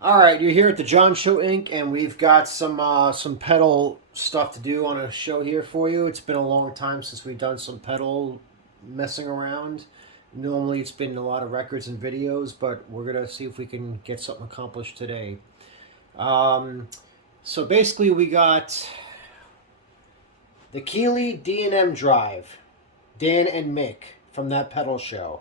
All right, you're here at the John Show Inc., and we've got some pedal stuff to do on a show here for you. It's been a long time since we've done some pedal messing around. Normally, it's been a lot of records and videos, but we're gonna see if we can get something accomplished today. Um, so basically, we got the Keeley D&M drive, Dan and Mick from that pedal show.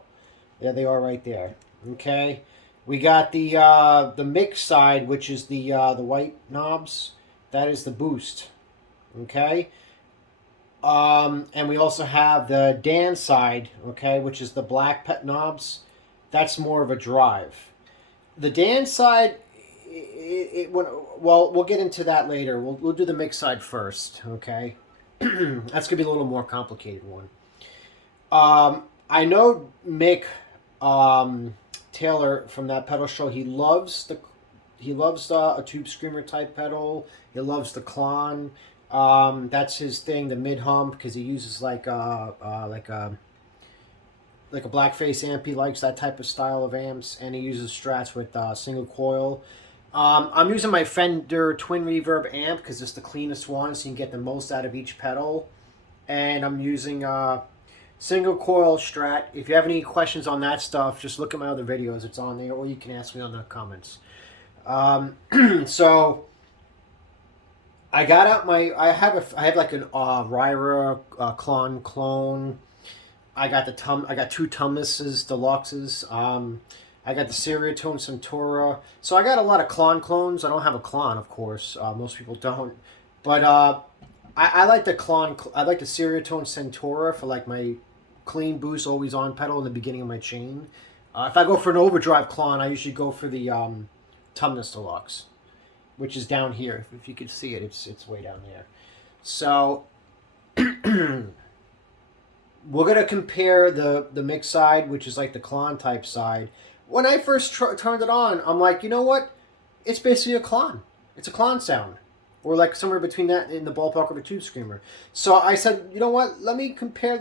There they are, right there. Okay. We got the MICK side, which is the white knobs. That is the boost. Okay. And we also have the Dan side, okay, which is the black pet knobs. That's more of a drive. The Dan side, well, we'll get into that later. We'll do the MICK side first, okay. That's gonna be a little more complicated one. I know Mick Taylor from that pedal show. He loves a tube screamer type pedal. He loves the KLON. That's his thing, the mid hump, because he uses like a blackface amp. He likes that type of style of amps, and he uses Strats with single coil. I'm using my Fender Twin Reverb amp because it's the cleanest one, so you can get the most out of each pedal. And I'm using single coil Strat. If you have any questions on that stuff, just look at my other videos. It's on there, or you can ask me on the comments. So I got out my. I have like an Ryra KLON clone. I got two Tumnuses Deluxes. I got the Seriatone Centaura. So I got a lot of KLON clones. I don't have a KLON, of course. Most people don't. But I like the KLON. I like the Seriatone Centaura for like my clean boost, always on pedal in the beginning of my chain. If I go for an overdrive KLON, I usually go for the Tumnus Deluxe, which is down here. If you could see it, it's way down there. So we're gonna compare the mix side, which is like the KLON type side. When I first turned it on, I'm like, you know what? It's basically a KLON. It's a KLON sound, or like somewhere between that in the ballpark of a tube screamer. So I said, you know what? Let me compare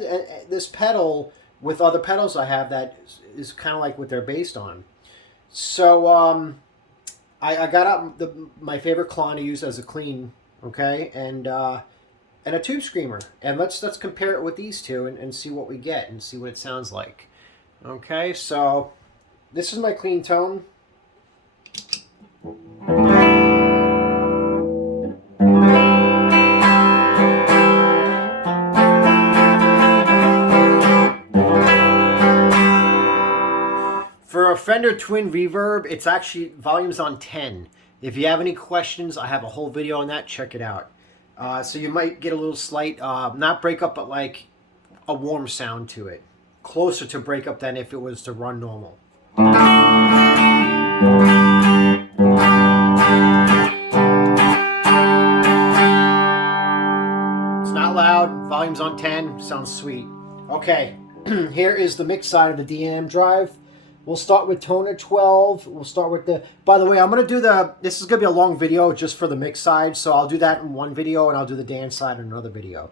this pedal with other pedals I have that is kind of like what they're based on. So I got out my favorite KLON to use as a clean, okay, and a tube screamer, and let's compare it with these two and see what we get and see what it sounds like. Okay, so this is my clean tone. For a Fender Twin Reverb, it's actually volume's on 10. If you have any questions, I have a whole video on that. Check it out. So you might get a little slight, not breakup, but like a warm sound to it. Closer to breakup than if it was to run normal. It's not loud. Volume's on 10. Sounds sweet. Okay, here is the mix side of the D&M drive. We'll start with toner 12. We'll start with the... By the way, I'm going to do the... This is going to be a long video just for the mix side, so I'll do that in one video, and I'll do the dance side in another video.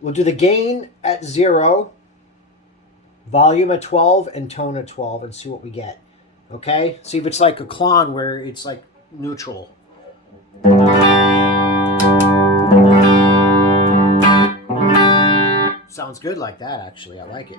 We'll do the gain at 0, volume at 12, and tone at 12, and see what we get. Okay? See if it's like a KLON where it's like neutral. Sounds good like that, actually. I like it.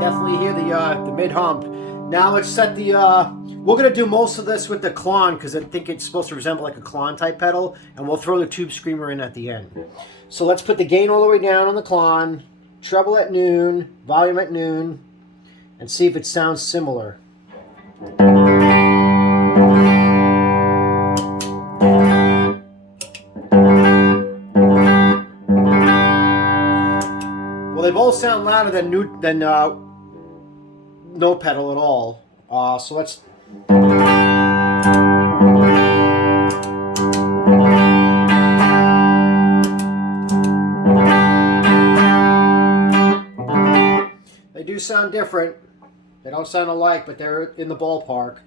Definitely hear the mid hump. Now let's set the... we're going to do most of this with the KLON because I think it's supposed to resemble like a KLON type pedal, and we'll throw the tube screamer in at the end. So let's put the gain all the way down on the KLON, treble at noon, volume at noon, and see if it sounds similar. Well, they both sound louder than no pedal at all. So let's... They do sound different. They don't sound alike, but they're in the ballpark.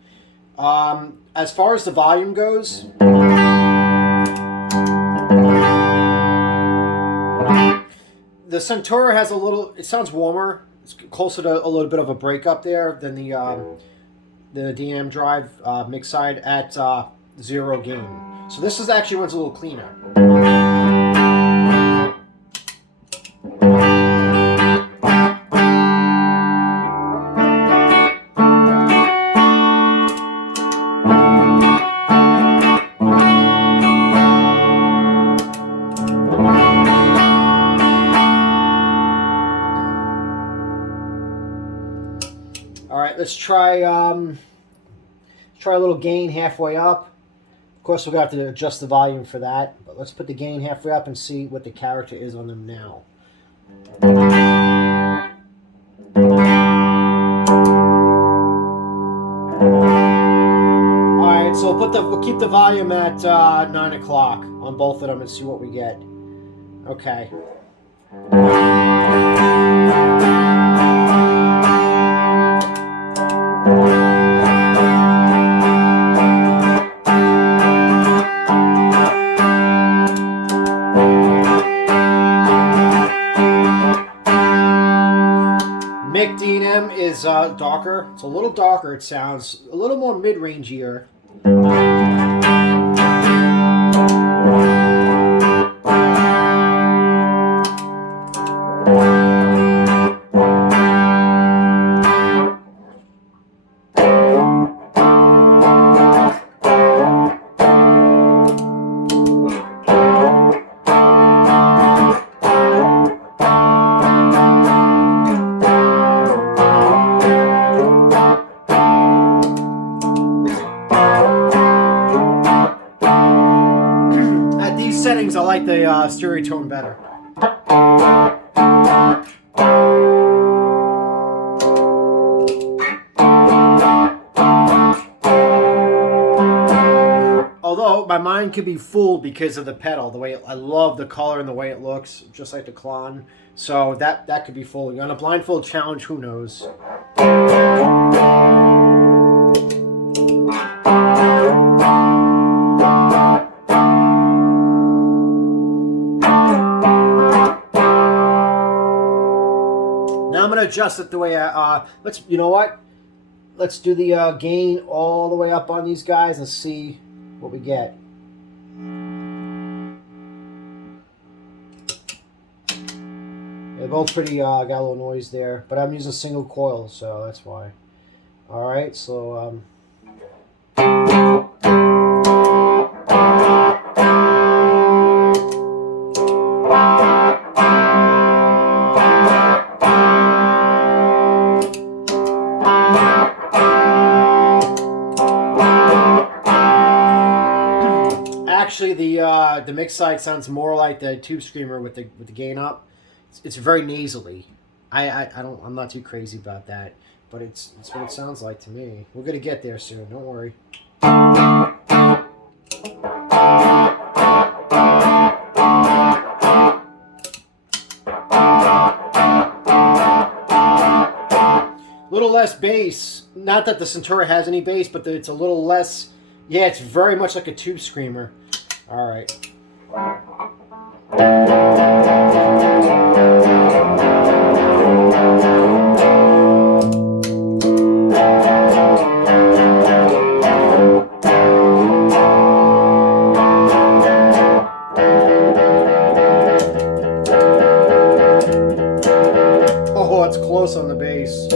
As far as the volume goes, the Centaur has a little. It sounds warmer. It's closer to a little bit of a breakup there than the DM drive MICK side at 0 gain. So this is actually one's a little cleaner. All right, let's try a little gain halfway up. Of course, we're going to have to adjust the volume for that, but let's put the gain halfway up and see what the character is on them now. All right, so we'll keep the volume at 9 o'clock on both of them and see what we get. Okay. MICK D&M is darker. It's a little darker. It sounds a little more mid-rangier. Settings, I like the stereo tone better. Although my mind could be fooled because of the pedal, the way I love the color and the way it looks, just like the KLON. So that could be fooling. On a blindfold challenge, who knows? I'm going to adjust it the way you know what? Let's do the gain all the way up on these guys and see what we get. They're both pretty, got a little noise there, but I'm using single coil, so that's why. All right, so, actually, the MICK side sounds more like the Tube Screamer with the gain up. It's very nasally. I'm not too crazy about that, but it's what it sounds like to me. We're gonna get there soon. Don't worry. Little less bass. Not that the Centaur has any bass, but it's a little less. Yeah, it's very much like a Tube Screamer. All right. Oh, it's close on the bass.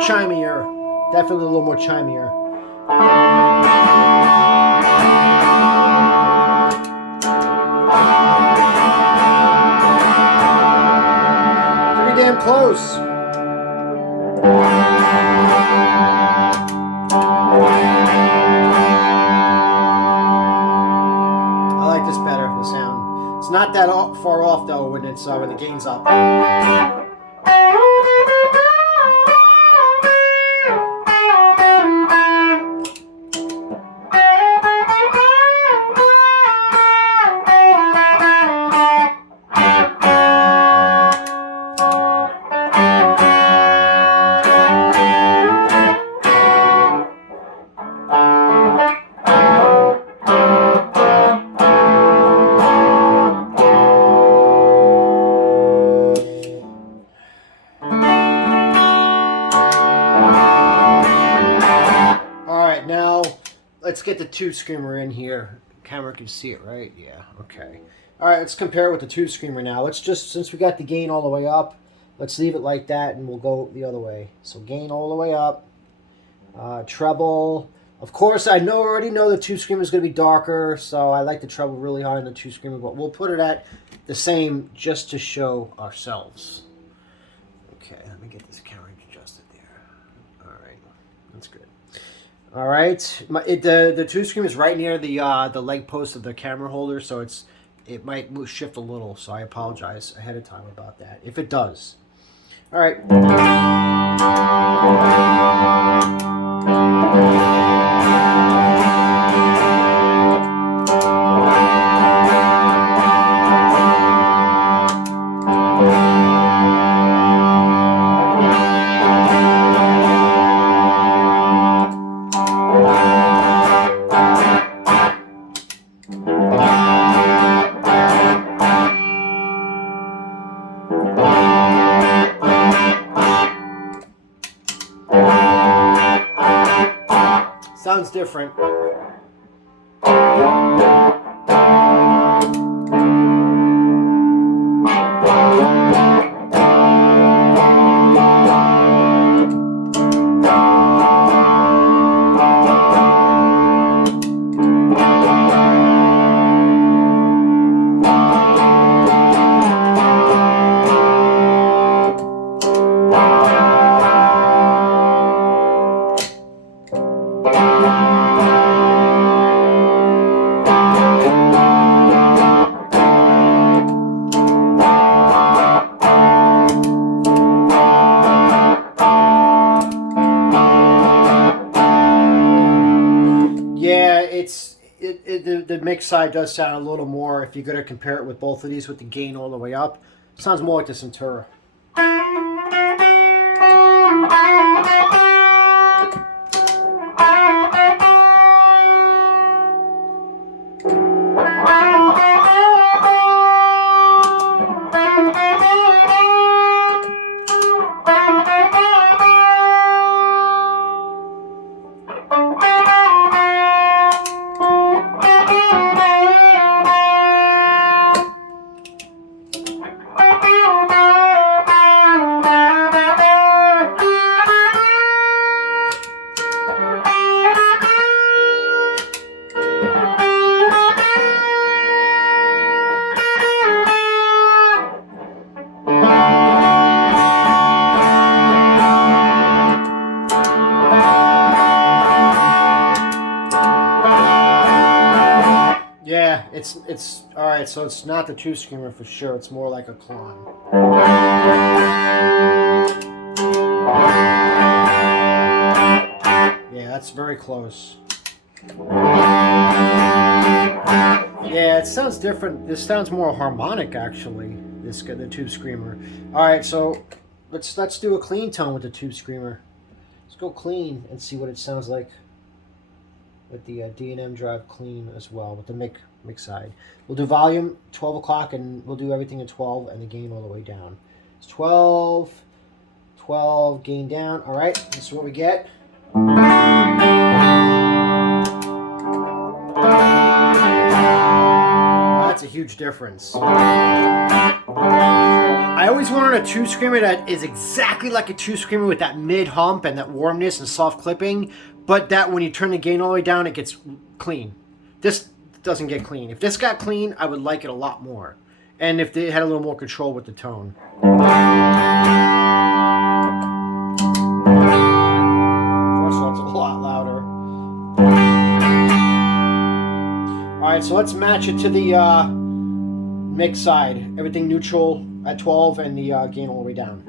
Chimier, definitely a little more chimier. Pretty damn close. I like this better, the sound. It's not that far off though when it's when the gain's up. right, now let's get the tube screamer in here. Camera can see it, right? Yeah, okay. All right, let's compare it with the tube screamer now. Let's just, since we got the gain all the way up, let's leave it like that and we'll go the other way. So gain all the way up. Treble. Of course, I already know the tube screamer is going to be darker, so I like the treble really high in the tube screamer, but we'll put it at the same just to show ourselves. Okay, let me get this camera adjusted there. All right, that's good. All right, the tube screamer is right near the leg post of the camera holder, so it might shift a little, so I apologize ahead of time about that, if it does. All right. Sounds different. The mix side does sound a little more, if you're going to compare it with both of these with the gain all the way up, it sounds more like the Centura. Yeah, it's all right. So it's not the tube screamer for sure. It's more like a KLON. Yeah, that's very close. Yeah, it sounds different. This sounds more harmonic actually. The tube screamer. All right, so let's do a clean tone with the tube screamer. Let's go clean and see what it sounds like with the D&M drive clean as well, with the MICK side. We'll do volume 12 o'clock and we'll do everything at 12 and the gain all the way down. It's 12, 12, gain down. All right, this is what we get. That's a huge difference. I always wanted a tube screamer that is exactly like a tube screamer with that mid hump and that warmness and soft clipping, but that when you turn the gain all the way down, it gets clean. This doesn't get clean. If this got clean, I would like it a lot more. And if they had a little more control with the tone. First of all, it's a lot louder. All right, so let's match it to the MICK side. Everything neutral at 12 and the gain all the way down.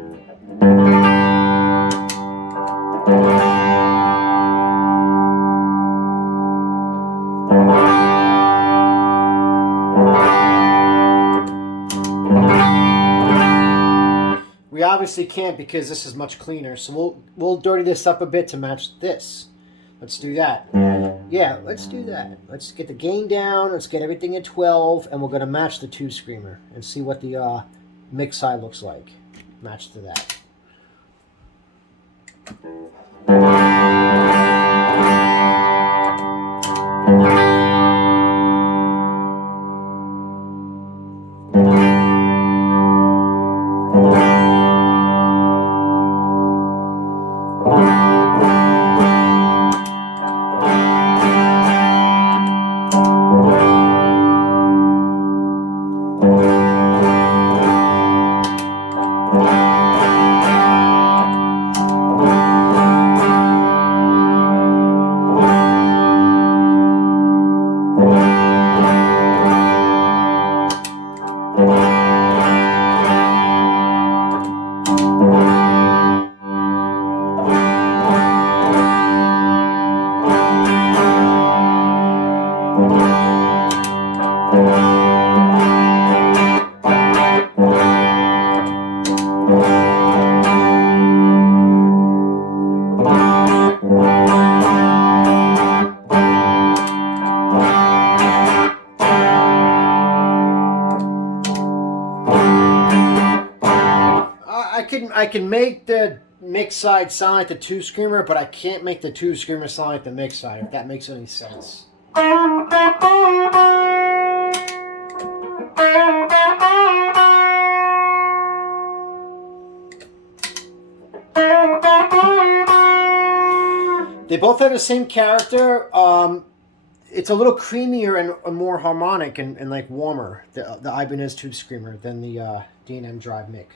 We obviously can't because this is much cleaner, so we'll dirty this up a bit to match this. Let's do that. Yeah, let's do that. Let's get the gain down, let's get everything at 12, and we're going to match the tube screamer and see what the MICK side looks like. Match to that. can make the MICK side sound like the 2 Screamer, but I can't make the 2 Screamer sound like the MICK side, if that makes any sense. They both have the same character. It's a little creamier and more harmonic and like warmer, the Ibanez 2 Screamer, than the D&M Drive MICK.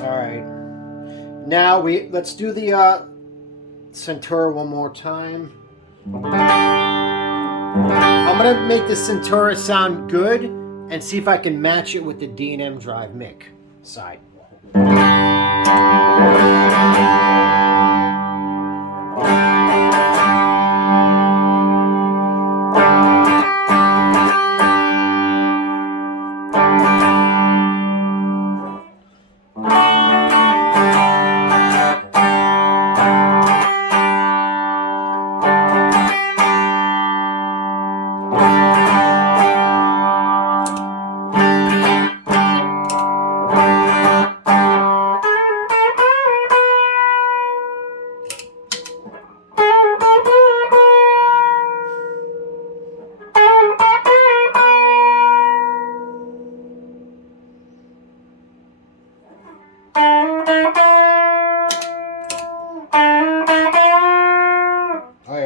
Alright. Now let's do the Centura one more time. I'm going to make the Centura sound good and see if I can match it with the D&M Drive MICK side.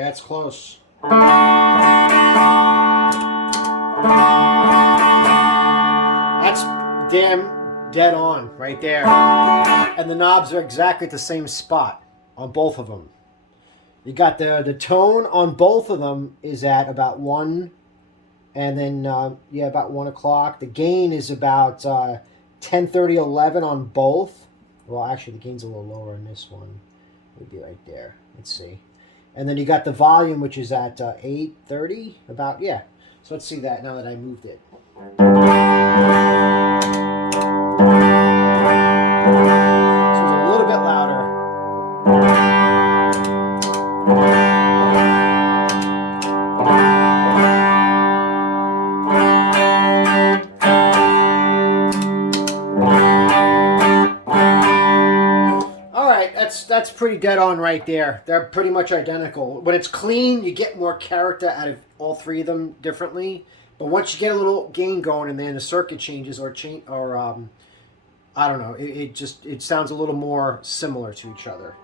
That's close. That's damn dead on right there. And the knobs are exactly at the same spot on both of them. You got the tone on both of them is at about 1, and then yeah, about 1 o'clock. The gain is about 10:30, 11 on both. Well, actually, the gain's a little lower in this one. It would be right there. Let's see. And then you got the volume, which is at 8:30, about, yeah. So let's see that now that I moved it. So it's a little bit louder. That's pretty dead on right there. They're pretty much identical. When it's clean, you get more character out of all three of them differently. But once you get a little gain going and then the circuit changes or I don't know, it sounds a little more similar to each other.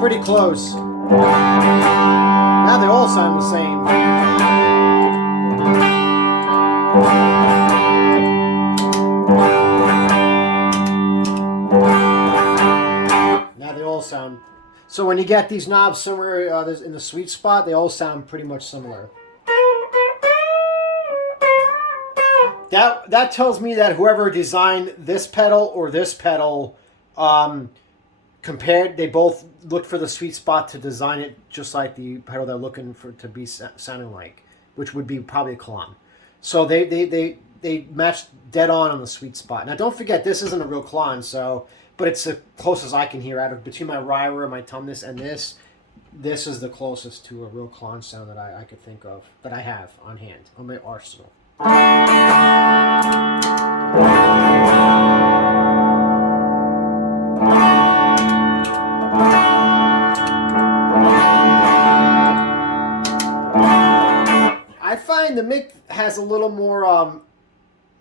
Pretty close. Now they all sound the same. Now they all sound. So when you get these knobs somewhere in the sweet spot, they all sound pretty much similar. That tells me that whoever designed this pedal or this pedal, compared, they both looked for the sweet spot to design it just like the pedal they're looking for to be sounding like, which would be probably a KLON. So they matched dead on the sweet spot. Now don't forget, this isn't a real KLON, so, but it's the closest I can hear out of between my Ryra, my Tumnus, and this. This is the closest to a real KLON sound that I could think of, that I have on hand, on my arsenal. I find the MICK has a little more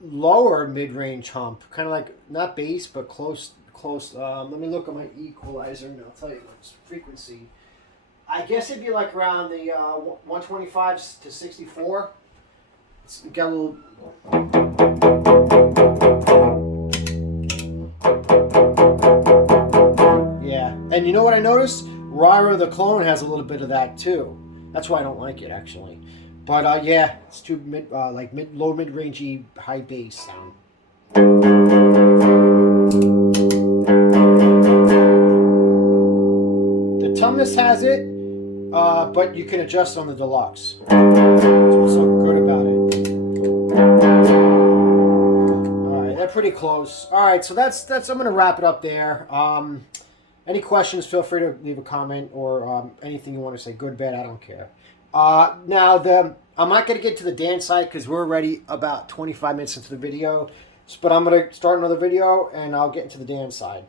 lower mid-range hump, kind of like not bass but close. Let me look at my equalizer and I'll tell you what's frequency. I guess it'd be like around the 125 to 64. It's got a little. Yeah, and you know what I noticed? Ryra the KLON has a little bit of that too. That's why I don't like it actually. But yeah, it's too low mid-rangey, high bass sound. The Tumnus has it, but you can adjust on the Deluxe. That's what's so good about it. All right, they're pretty close. All right, so that's. I'm gonna wrap it up there. Any questions? Feel free to leave a comment or anything you want to say. Good, bad, I don't care. Now I'm not gonna get to the dance side because we're already about 25 minutes into the video. But I'm gonna start another video and I'll get into the dance side.